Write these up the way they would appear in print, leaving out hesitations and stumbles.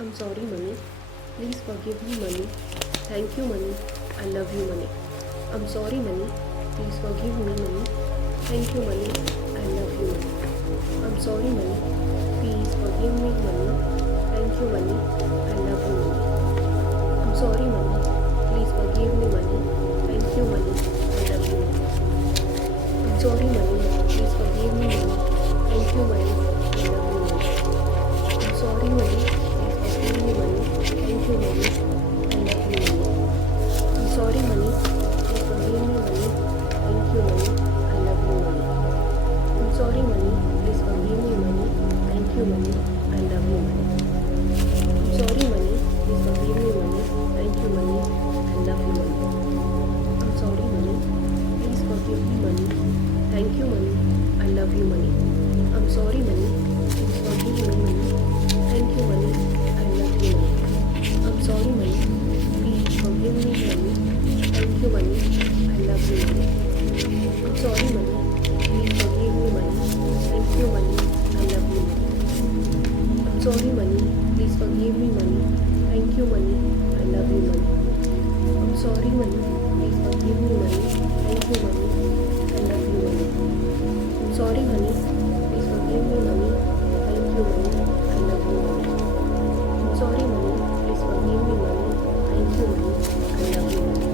I'm sorry, money. Please forgive me, money. Thank you, money. I love you, money. I'm sorry, money. Please forgive me, money. Thank you, money. I love you, money. I'm sorry, money. Please forgive me, money. Thank you, money. I love you, money. I'm sorry, money. Please forgive me, money. Thank you, money. I love you, money. I'm sorry, money. Please forgive me, money. Thank you, money. I love you, money. I'm sorry, money. Please forgive me, money. Thank you, money. I love you, money. I'm sorry, money. Please forgive me, money. Thank you, money. I love you, money. I'm sorry, money. Please forgive me, money. Thank you, money. I love you, money. I'm sorry, money. Please forgive me, money. Thank you, money. I love you, money. I'm sorry, money. Please forgive me, money. Thank you, money. I love you, money. I'm sorry, money. Please forgive me, money. Thank you, money. I love you, money. I'm sorry, money. Please forgive me, money. Thank you, money. I love you, money. I'm sorry, money. Please forgive me, money. Thank you, money. I love you, money. I'm sorry, money. Please forgive me, money. Thank you, money. I love you, money. I'm sorry, money. Please forgive me, money. Thank you, money. I love you, money. I'm sorry, money. Please forgive me, money. Thank you, money. I love you, money. I'm sorry, money. Please forgive me, money. Thank you, money. I love you, money. I'm sorry, money. Please forgive me, money. Thank you, money. I love you, money. I'm sorry, money. Please forgive me, money. Thank you, money. I love you, money.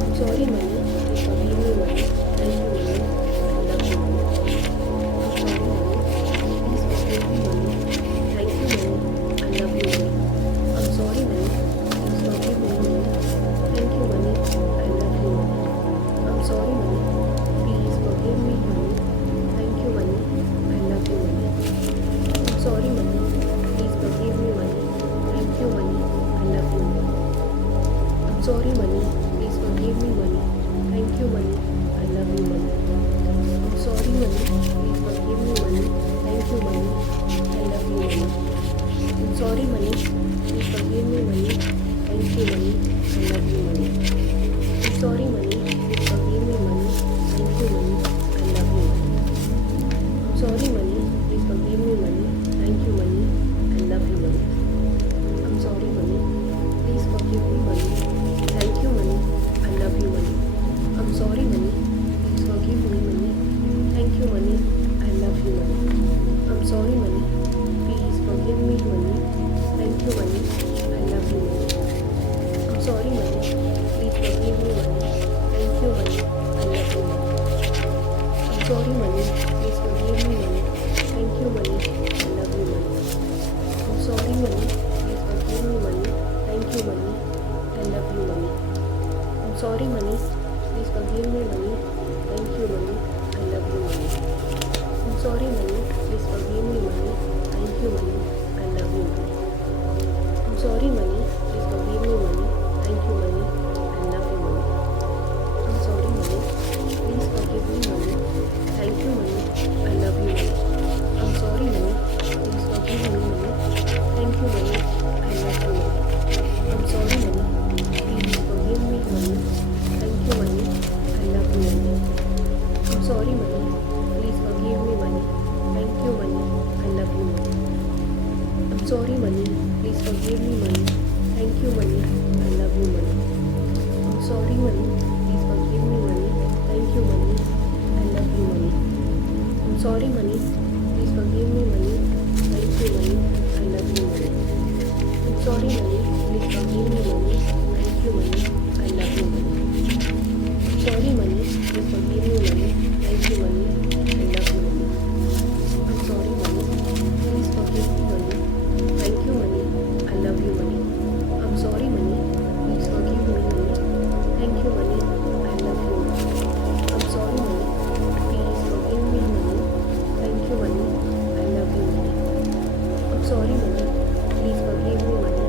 I'm sorry, money. Please forgive me, money. Thank you, money. I love you, money. I'm sorry, money. Please forgive me, money. Thank you, money. I love you, money. I'm sorry, money. Please forgive me, money. Thank you, money. I love you, money. I'm sorry, money. Please forgive me, money. Thank you, money. I love you, money. I'm sorry, money. Please forgive me, money. Thank you, money. I love you, money. I'm sorry, money. Please forgive me, money. Thank you, money. I love you, money. I'm sorry, money. Please forgive me, money. Thank you, money. I love you, money. I'm sorry, money. Please forgive me, money. Thank you, money. I love you, money. I'm sorry, money. Please forgive me, money. Thank you, money. I love you, money. I'm sorry, money. Please forgive me, money. Thank you, money. I love you, money. I'm sorry, money. Please forgive me, money. Thank you, money. I love you, money. I'm sorry, money. Please forgive me, money. Thank you, money. I love you, money. I'm sorry, money. Please forgive me, money. Thank you, money. I love you, money. I'm sorry, money. Please forgive me, money. Thank you, money. I love you, money. I'm sorry, money. Please forgive me, money. Thank you, money. I love you, money. I'm sorry, money. Please forgive me, money. Thank you, money. I love you, money. I'm sorry, money. Please forgive me, money. Thank you, money. I love you, money. I'm sorry, money. Please forgive me, money. Thank you, money. I love you, money. I'm sorry, money. Please forgive me, money. Thank you, money. I love you, money. I'm sorry, money. Please forgive me, money. Thank you, money. I love you, money. I'm sorry, money. Please forgive me, money. Thank you, money. I love you, money. I'm sorry, money. Please forgive me, money. Thank you, money. I love you, money. I'm sorry, money. Please forgive me, money. Thank you, money. I love you, money. I'm sorry, money. Please forgive me, money. Thank you, money. I love you, money. I'm sorry, money. Please forgive me, money. Thank you, money. I love you, money. I'm sorry, money. Please forgive me, money. Thank you, money. I love you, money. I'm sorry, money. Please forgive me, money. Thank you, money. I love you, money. I'm sorry, money. Please forgive me, money. Thank you, money. I love you, money. I'm sorry, money. Please forgive me, money. Thank you, money. I love you, money. I'm sorry, money. Please forgive me, money.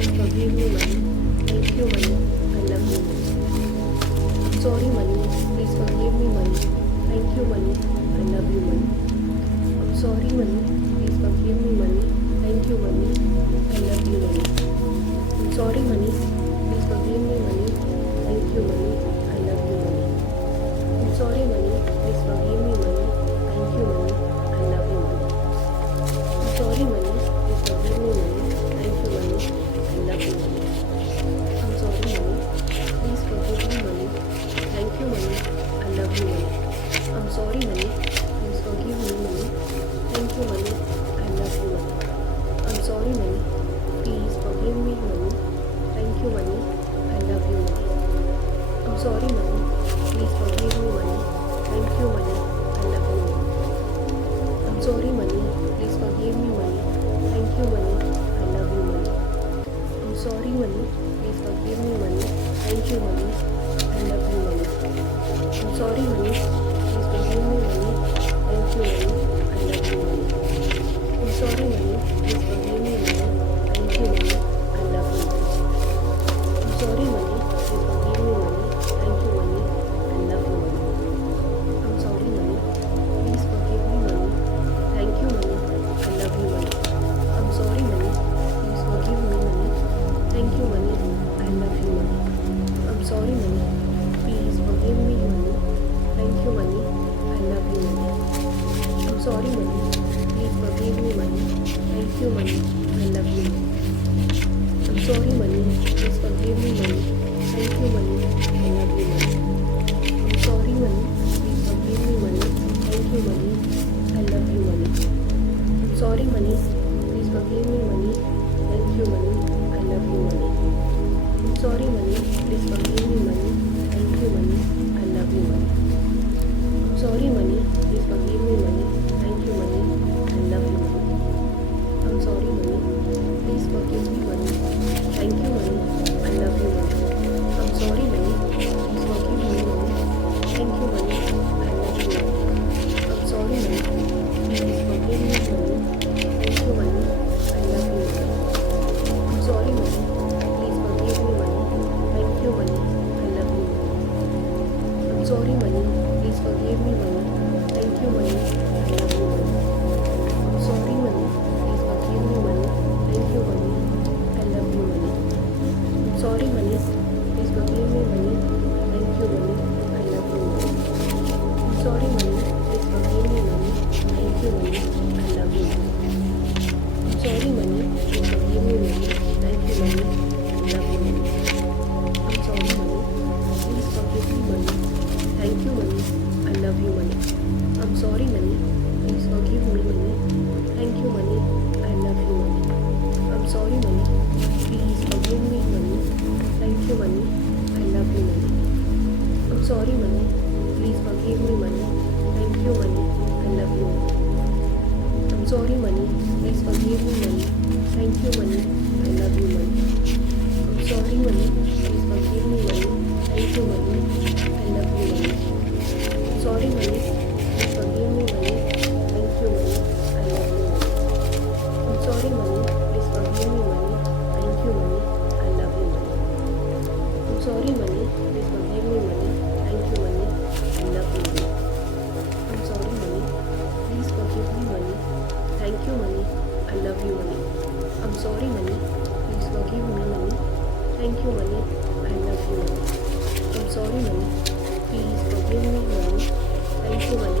Please forgive me money. Thank you money. I love you money. I'm sorry money. Please forgive me money. Thank you money. I love you money. I'm sorry money. Please forgive me money. Thank you money. I love you money. I'm sorry money. Please forgive me money. Thank you money. I love you money. I'm sorry money. Please forgive me money. Thank you money. I love you money. I'm sorry money. Please forgive me money. Thank you money. I love you money. I'm sorry money. Please forgive me money. Thank you money. I love you money. I'm sorry money. Please forgive me money. Thank you money. I love you money. I'm sorry money. Please forgive me money. Thank you money. I love you money. I'm sorry money. Please forgive me money. Thank you money. I love you money. I'm sorry money. Please forgive me money. Thank you money. I love you money. I'm sorry money. Please forgive me money. Thank you money. I love you money. I'm sorry money. Please forgive me money. Thank you money. I love you money. I'm sorry money. Please forgive me money. Thank you money. I love you money. I'm sorry money. Please forgive me money. Thank you money. I love you money. I'm sorry money. Please forgive me money. Thank you money. I love you money. I'm sorry money. Please forgive me money. Thank you money. I love you money. I'm sorry money. Please forgive me money. Thank you money. I love you money. I'm sorry money. Please forgive me money. Thank you money. I love you money. I'm sorry money. Please forgive me money. Thank you money. I love you money. I'm sorry money. Please forgive me money. Thank you money. I love you money. I'm sorry money. Please forgive me money. Thank you money. I love you money. I'm sorry money. Please forgive me money. Thank you money. I love you money. I'm sorry money. Please forgive me money. Thank you money. I love you money. I'm sorry money. Please forgive me money. Thank you money. I love you money. I'm sorry money. Please forgive me money. Thank you money. I love you money. I'm sorry money. Please forgive me money. Thank you money. I love you money. I'm sorry money. Please forgive me money. Thank you money. I love you money. I'm sorry money. Please forgive me money. Thank you money. I love you money. I'm sorry money. Please forgive me money. Thank you money. I love you money. I'm sorry money. Please forgive me money. Thank you money. I love you money. I'm sorry money. Please forgive me money. Thank you money. I love you money. I'm sorry money. Please forgive me money. Thank you money. I love you money. I'm sorry money. Please forgive me money. Thank you money. I love you money. I'm sorry money. Please forgive me money. Thank you money. I love you money. I'm sorry money. Please forgive me money. Thank you money. I love you money. I'm sorry money. Please forgive me money. Thank you money. I love you money. I'm sorry money. Please forgive me money. Thank you money. I love you money. I'm sorry money. Please forgive me money. Thank you money. I love you money. I'm sorry money. Please forgive me money. Thank you money. I love you money. I'm sorry money. Please forgive me money. Thank you money. I love you money. I'm sorry money. Please forgive me money. Thank you money. I love you money. I'm sorry money. Please forgive me money. Thank you money. I love you money. I'm sorry money. Please forgive me money. Thank you money. I love you money. I'm sorry money. Please forgive me money. Thank you money.